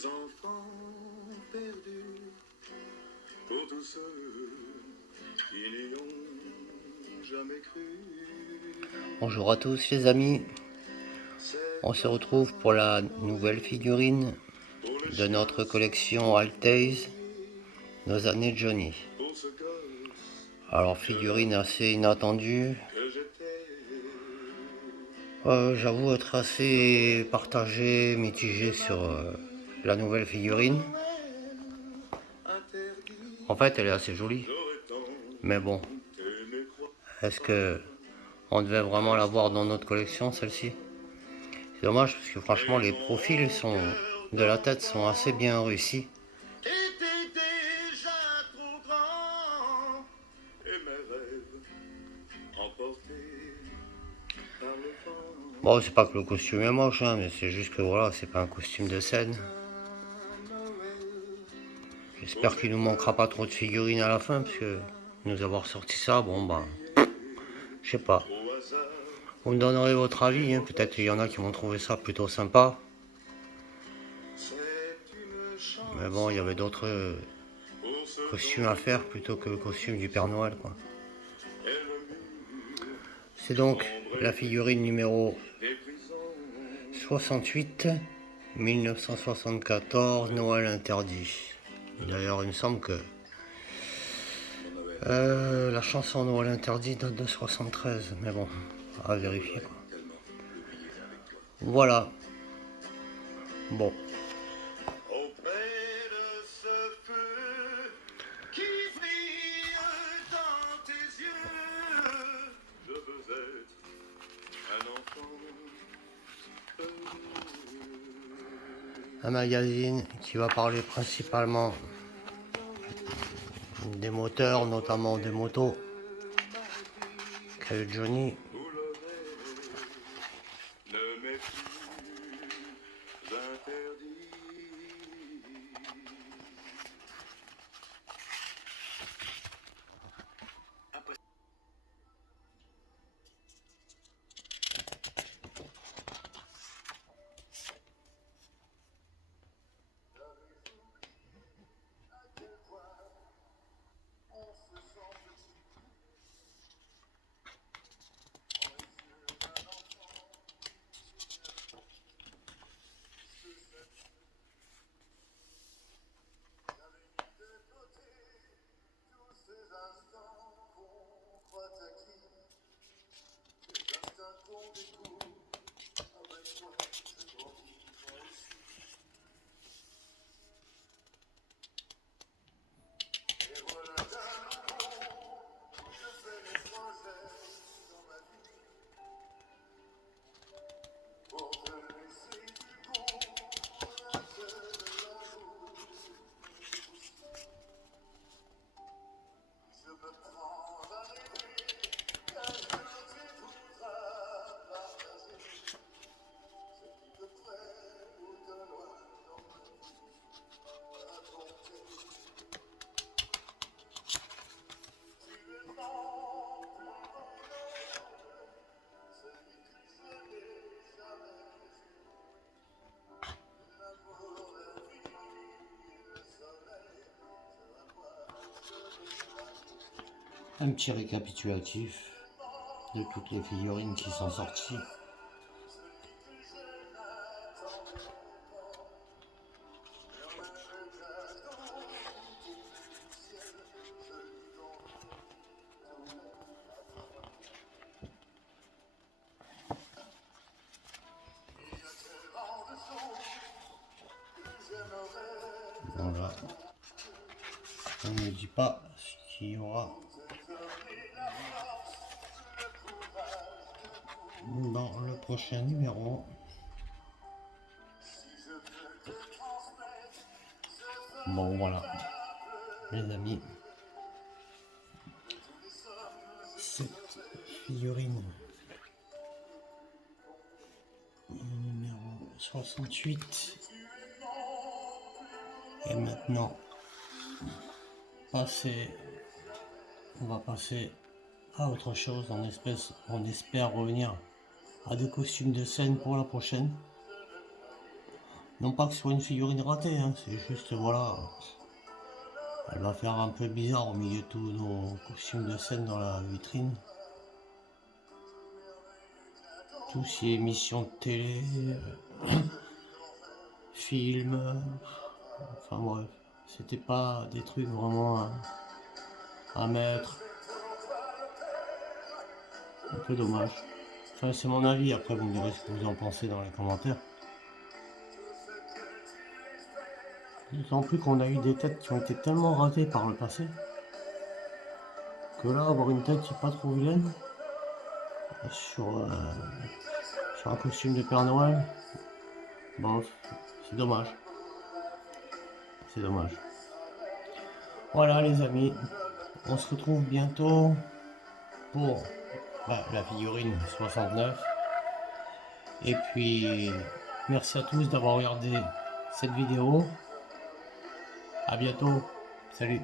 des enfants perdus, pour tous ceux qui n'y ont jamais cru. Bonjour à tous les amis, on se retrouve pour la nouvelle figurine de notre collection Altaze, nos années Johnny. Alors figurine assez inattendue, j'avoue être assez partagé, mitigé sur la nouvelle figurine. En fait elle est assez jolie, mais bon, est-ce que on devait vraiment l'avoir dans notre collection celle-ci? C'est dommage parce que franchement les profils de la tête sont assez bien réussis. Bon, c'est pas que le costume est moche, hein, mais c'est juste que voilà, c'est pas un costume de scène. J'espère qu'il nous manquera pas trop de figurines à la fin, parce que nous avoir sorti ça, bon bah, je sais pas. Vous me donnerez votre avis, hein. Peut-être qu'il y en a qui vont trouver ça plutôt sympa. Mais bon, il y avait d'autres costumes à faire plutôt que le costume du Père Noël, quoi. C'est donc la figurine numéro 68, 1974, Noël interdit. D'ailleurs, il me semble que la chanson Noël interdit date de 73, mais bon, à vérifier, quoi. Voilà. Bon. Un magazine qui va parler principalement des moteurs, notamment des motos qu'a eu Johnny. Un petit récapitulatif de toutes les figurines qui sont sorties. Voilà. On ne dit pas ce qu'il y aura dans le prochain numéro. Bon voilà, les amis, cette figurine numéro 68 est maintenant passée. On va passer à autre chose. On espère revenir à des costumes de scène pour la prochaine. Non pas que ce soit une figurine ratée, hein, c'est juste, voilà, elle va faire un peu bizarre au milieu de tous nos costumes de scène dans la vitrine. Tout ce qui est émissions de télé, films, enfin bref, c'était pas des trucs vraiment à mettre. Un peu dommage. Enfin, c'est mon avis, après vous me direz ce que vous en pensez dans les commentaires. D'autant plus qu'on a eu des têtes qui ont été tellement ratées par le passé, que là, avoir une tête qui est pas trop vilaine, sur, sur un costume de Père Noël, bof, c'est dommage. C'est dommage. Voilà les amis, on se retrouve bientôt pour la figurine 69. Et puis, merci à tous d'avoir regardé cette vidéo. À bientôt. Salut.